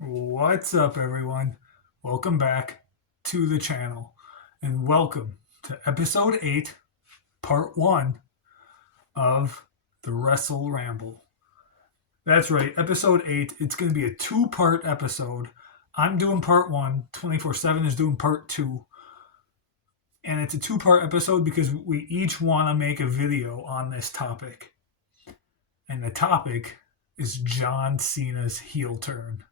What's up, everyone? Welcome back to the channel and welcome to episode 8, part 1 of the WrestleRamble. That's right, episode 8. It's going to be a two-part episode. I'm doing part 1, 24/7 is doing part 2. And it's a two-part episode because we each want to make a video on this topic. And the topic is John Cena's heel turn.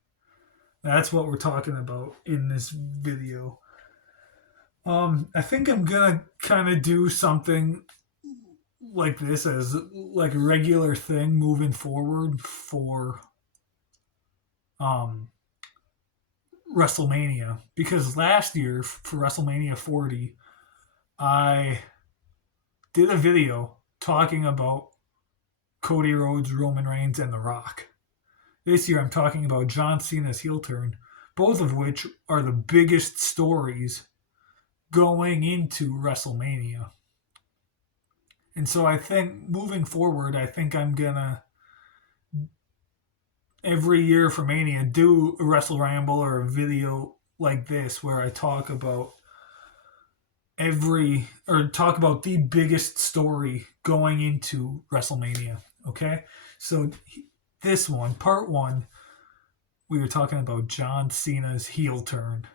That's what we're talking about in this video. I think I'm gonna kind of do something like this as like a regular thing moving forward for um WrestleMania, because last year for WrestleMania 40, I did a video talking about Cody Rhodes, Roman Reigns, and The Rock. This year I'm talking about John Cena's heel turn, both of which are the biggest stories going into WrestleMania. And so I think moving forward, I think I'm gonna every year for Mania do a WrestleRamble or a video like this where I talk about talk about the biggest story going into WrestleMania. Okay, so this one, part 1, we were talking about John Cena's heel turn.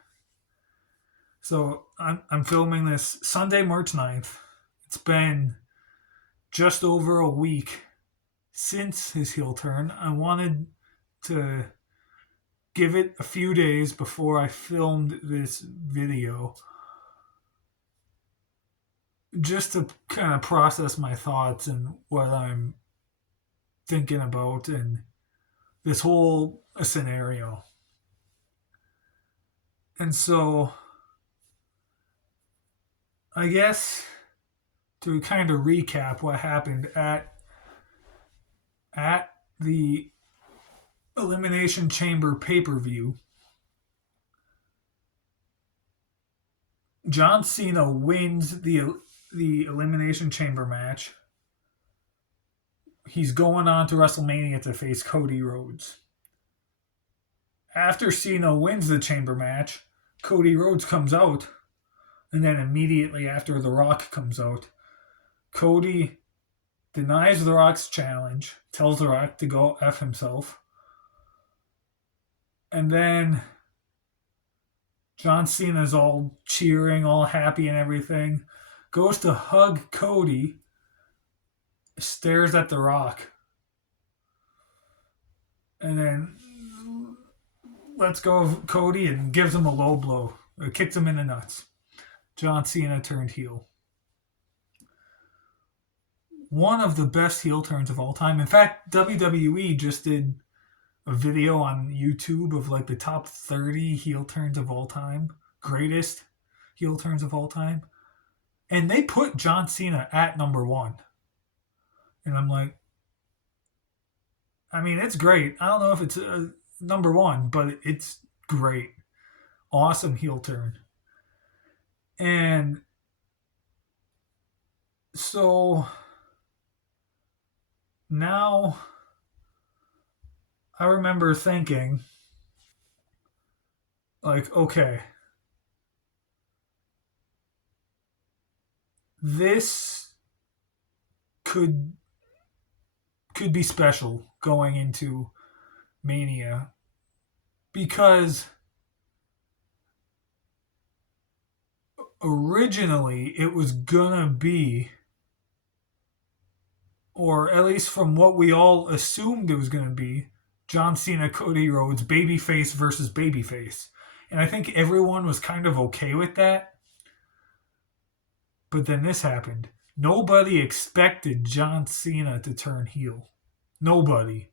So I'm filming this Sunday, March 9th. It's been just over a week since his heel turn. I wanted to give it a few days before I filmed this video just to kind of process my thoughts and what I'm thinking about and this whole scenario. And so I guess to kind of recap what happened at the Elimination Chamber pay-per-view, John Cena wins the Elimination Chamber match. He's going on to WrestleMania to face Cody Rhodes. After Cena wins the Chamber match, Cody Rhodes comes out, and then immediately after The Rock comes out, Cody denies The Rock's challenge, tells The Rock to go F himself, and then John Cena's all cheering, all happy and everything, goes to hug Cody, stares at The Rock, and then lets go of Cody and gives him a low blow, or kicks him in the nuts. John Cena turned heel. One of the best heel turns of all time. In fact, WWE just did a video on YouTube of like the top 30 heel turns of all time, greatest heel turns of all time. And they put John Cena at number 1. And I'm like, I mean, it's great. I don't know if it's number 1, but it's great. Awesome heel turn. And so now I remember thinking, like, okay, this could be special going into Mania, because originally it was gonna be, or at least from what we all assumed it was gonna be, John Cena, Cody Rhodes, babyface versus babyface. And I think everyone was kind of okay with that. But then this happened. Nobody expected John Cena to turn heel. Nobody.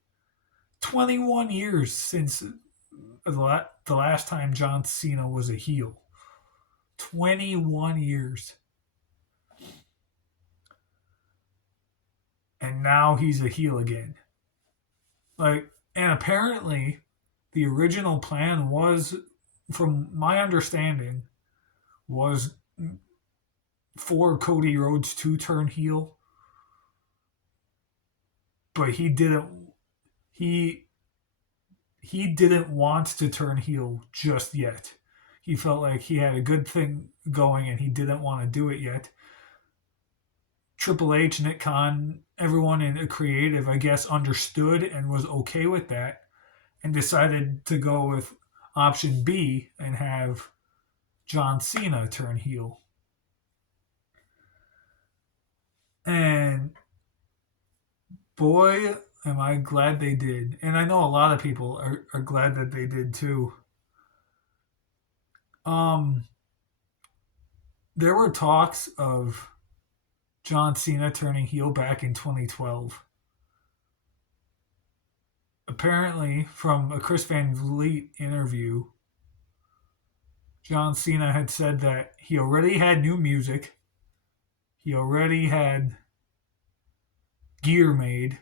21 years since the last time John Cena was a heel. 21 years. And now he's a heel again. Like, and apparently the original plan was, from my understanding, was for Cody Rhodes to turn heel. But he didn't. He he didn't want to turn heel just yet. He felt like he had a good thing going and he didn't want to do it yet. Triple H, Nick Khan, everyone in a creative, I guess, understood and was okay with that and decided to go with option B and have John Cena turn heel. And boy, am I glad they did. And I know a lot of people are glad that they did too. Um, there were talks of John Cena turning heel back in 2012. Apparently, from a Chris Van Vliet interview, John Cena had said that he already had new music, he already had gear made,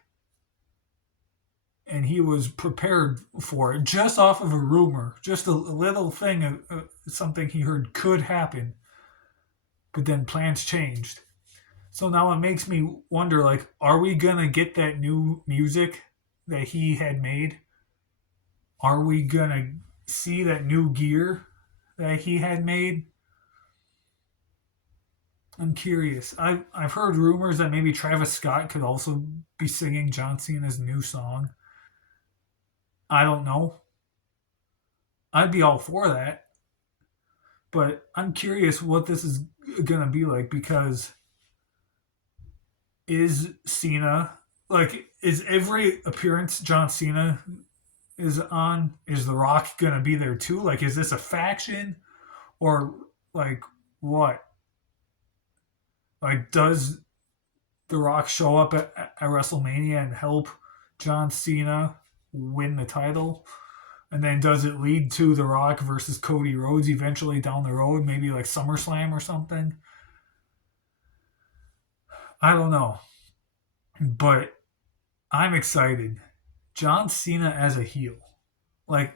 and he was prepared for it just off of a rumor, just a little thing, something he heard could happen. But then plans changed. So now it makes me wonder, like, are we gonna get that new music that he had made? Are we gonna see that new gear that he had made? I'm curious. I've heard rumors that maybe Travis Scott could also be singing John Cena's new song. I don't know. I'd be all for that. But I'm curious what this is gonna be like because is Cena like is every appearance John Cena is on, is The Rock gonna be there too? Like, is this a faction or like what? Like, does The Rock show up at WrestleMania and help John Cena win the title? And then does it lead to The Rock versus Cody Rhodes eventually down the road, maybe like SummerSlam or something? I don't know. But I'm excited. John Cena as a heel. Like,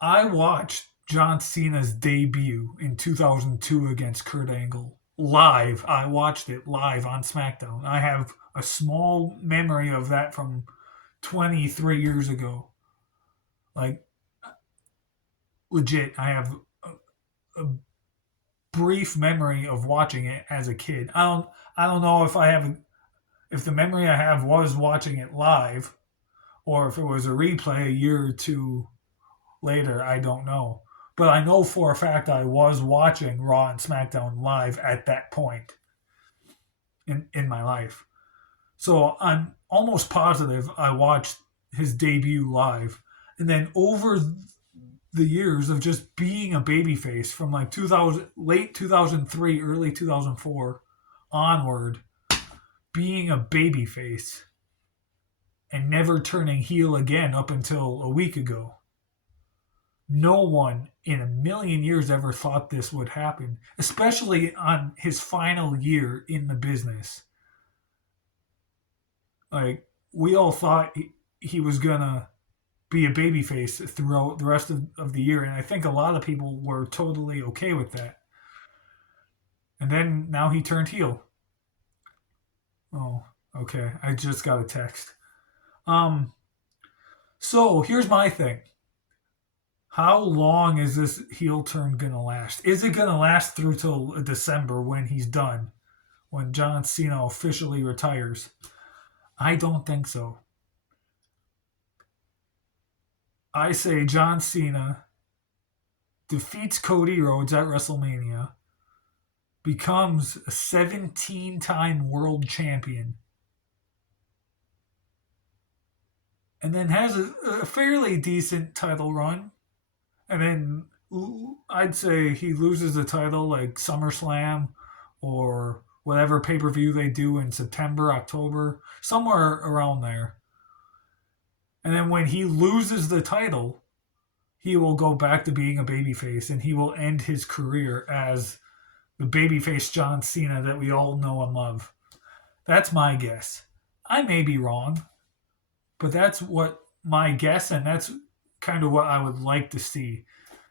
I watched John Cena's debut in 2002 against Kurt Angle live. I watched it live on SmackDown. I have a small memory of that from 23 years ago. Like, legit, I have a brief memory of watching it as a kid. I don't know if if the memory I have was watching it live or if it was a replay a year or two later. I don't know. But I know for a fact I was watching Raw and SmackDown live at that point in my life. So I'm almost positive I watched his debut live. And then over the years of just being a babyface from like 2000, late 2003, early 2004 onward, being a babyface and never turning heel again up until a week ago. No one in a million years ever thought this would happen, especially on his final year in the business. Like, we all thought he was gonna be a babyface throughout the rest of the year, and I think a lot of people were totally okay with that. And then now he turned heel. Oh, okay. I just got a text. Um, so here's my thing. How long is this heel turn gonna last? Is it gonna last through till December when he's done? When John Cena officially retires? I don't think so. I say John Cena defeats Cody Rhodes at WrestleMania, becomes a 17-time world champion, and then has a fairly decent title run. And then I'd say he loses the title like SummerSlam or whatever pay per view they do in September, October, somewhere around there. And then when he loses the title, he will go back to being a babyface and he will end his career as the babyface John Cena that we all know and love. That's my guess. I may be wrong, but that's what my guess, and that's kind of what I would like to see.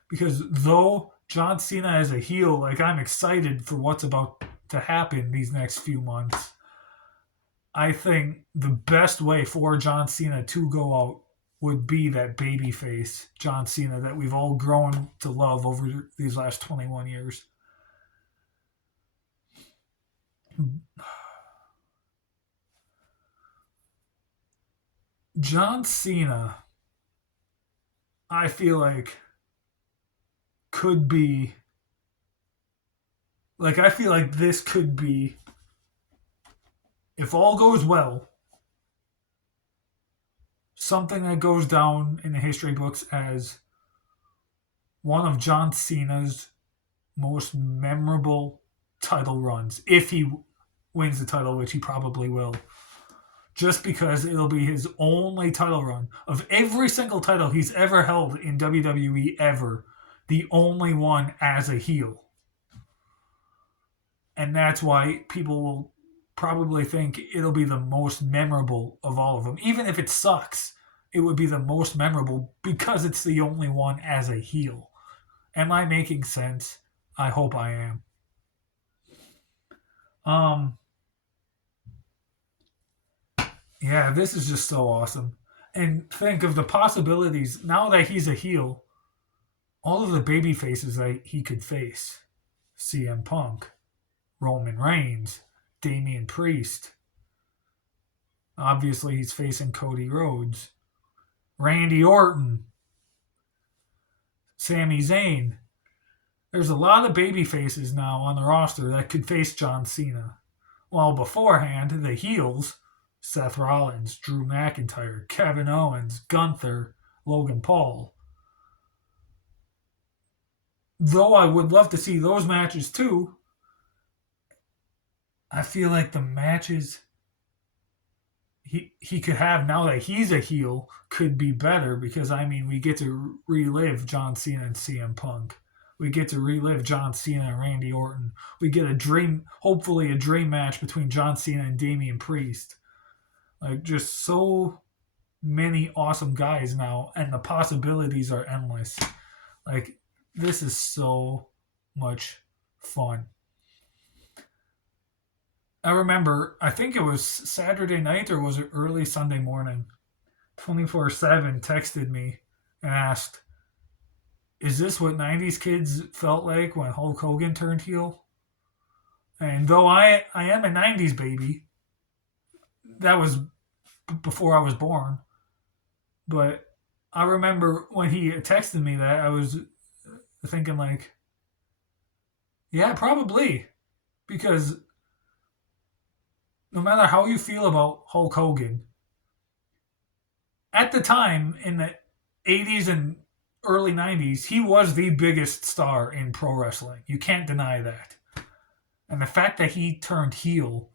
Because though John Cena as a heel, like, I'm excited for what's about to happen these next few months, I think the best way for John Cena to go out would be that baby face John Cena that we've all grown to love over these last 21 years. John Cena, I feel like, could be I feel like this could be, if all goes well, something that goes down in the history books as one of John Cena's most memorable title runs, if he wins the title, which he probably will. Just because it'll be his only title run. Of every single title he's ever held in WWE ever, the only one as a heel. And that's why people will probably think it'll be the most memorable of all of them. Even if it sucks, it would be the most memorable because it's the only one as a heel. Am I making sense? I hope I am. Yeah, this is just so awesome. And think of the possibilities now that he's a heel, all of the baby faces that he could face. CM Punk, Roman Reigns, Damian Priest. Obviously, he's facing Cody Rhodes, Randy Orton, Sami Zayn. There's a lot of baby faces now on the roster that could face John Cena. While beforehand, the heels, Seth Rollins, Drew McIntyre, Kevin Owens, Gunther, Logan Paul. Though I would love to see those matches too, I feel like the matches he could have now that he's a heel could be better because we get to relive John Cena and CM Punk. We get to relive John Cena and Randy Orton. We get hopefully a dream match between John Cena and Damian Priest. Like just so many awesome guys now, and the possibilities are endless. Like this is so much fun. I remember, I think it was Saturday night or was it early Sunday morning? 24/7 texted me and asked, "Is this what 90s kids felt like when Hulk Hogan turned heel?" And though I am a 90s baby, that was before I was born. But I remember when he texted me that, I was thinking, like, yeah, probably. Because no matter how you feel about Hulk Hogan, at the time in the 80s and early 90s, he was the biggest star in pro wrestling. You can't deny that. And the fact that he turned heel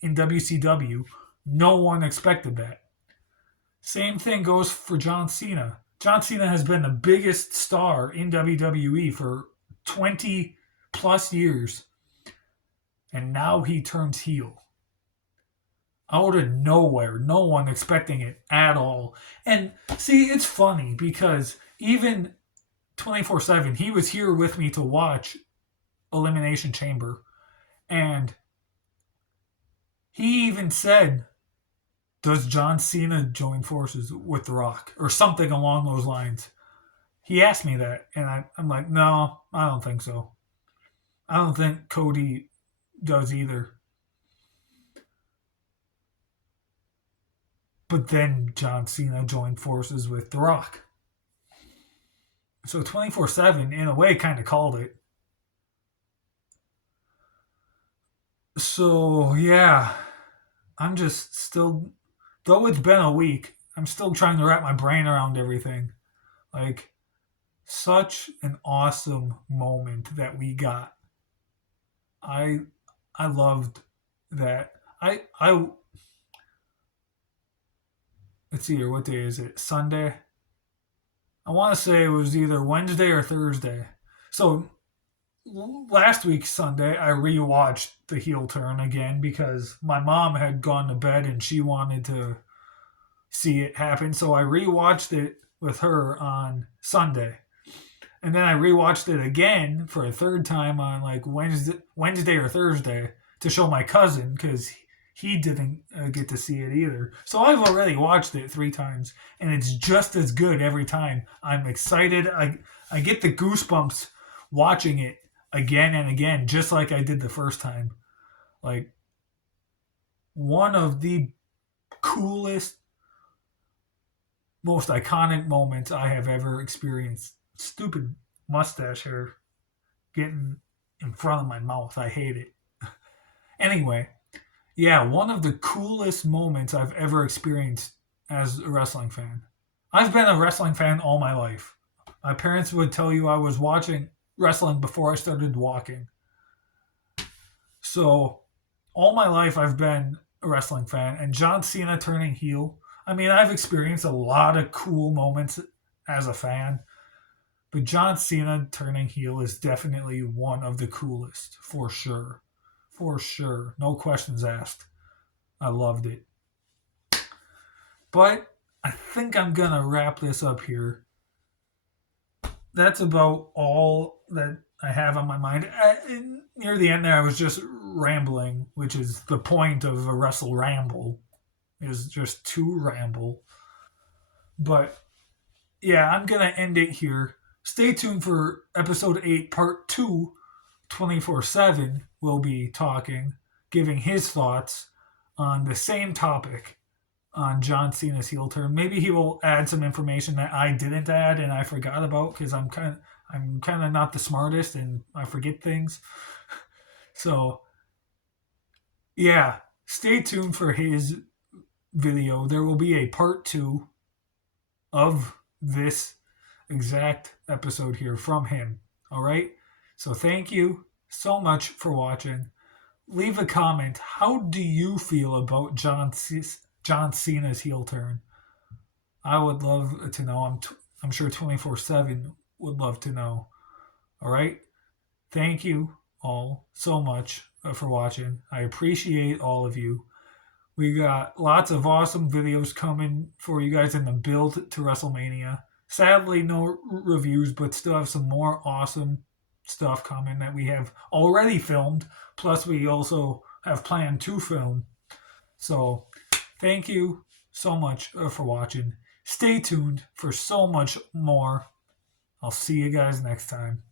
in WCW, no one expected that. Same thing goes for John Cena. John Cena has been the biggest star in WWE for 20 plus years. And now he turns heel. Out of nowhere, no one expecting it at all. And see, it's funny because even 24/7, he was here with me to watch Elimination Chamber. And he even said, "Does John Cena join forces with The Rock?" Or something along those lines. He asked me that, and I'm like, no, I don't think so. I don't think Cody does either. But then John Cena joined forces with The Rock. So 24/7, in a way, kind of called it. So, yeah, I'm just still, though it's been a week, I'm still trying to wrap my brain around everything. Like, such an awesome moment that we got. I I loved that. I let's see here, what day is it? Sunday? I want to say it was either Wednesday or Thursday. So last week Sunday I rewatched the heel turn again because my mom had gone to bed and she wanted to see it happen. So I rewatched it with her on Sunday. And then I rewatched it again for a third time on like Wednesday or Thursday to show my cousin because he didn't get to see it either. So I've already watched it 3 times, and it's just as good every time. I'm excited. I get the goosebumps watching it again and again, just like I did the first time. Like, one of the coolest, most iconic moments I have ever experienced. Stupid mustache hair getting in front of my mouth. I hate it. Anyway, yeah, one of the coolest moments I've ever experienced as a wrestling fan. I've been a wrestling fan all my life. My parents would tell you I was watching wrestling before I started walking. So, all my life I've been a wrestling fan, and John Cena turning heel. I mean, I've experienced a lot of cool moments as a fan, but John Cena turning heel is definitely one of the coolest, for sure. For sure. No questions asked. I loved it. But I think I'm going to wrap this up here. That's about all that I have on my mind. Near the end there, I was just rambling, which is the point of a WrestleRamble, is just to ramble. But yeah, I'm going to end it here. Stay tuned for episode 8, part 2, 24/7. We'll be talking, giving his thoughts on the same topic on John Cena's heel turn. Maybe he will add some information that I didn't add and I forgot about because I'm kind of not the smartest and I forget things. So yeah, stay tuned for his video. There will be a part 2 of this exact episode here from him. All right. So thank you so much for watching. Leave a comment. How do you feel about John Cena's heel turn? I would love to know. I'm sure 24/7 would love to know. All right. Thank you all so much for watching. I appreciate all of you. We got lots of awesome videos coming for you guys in the build to WrestleMania. Sadly, no reviews, but still have some more awesome stuff coming that we have already filmed. Plus, we also have planned to film. So, thank you so much for watching. Stay tuned for so much more. I'll see you guys next time.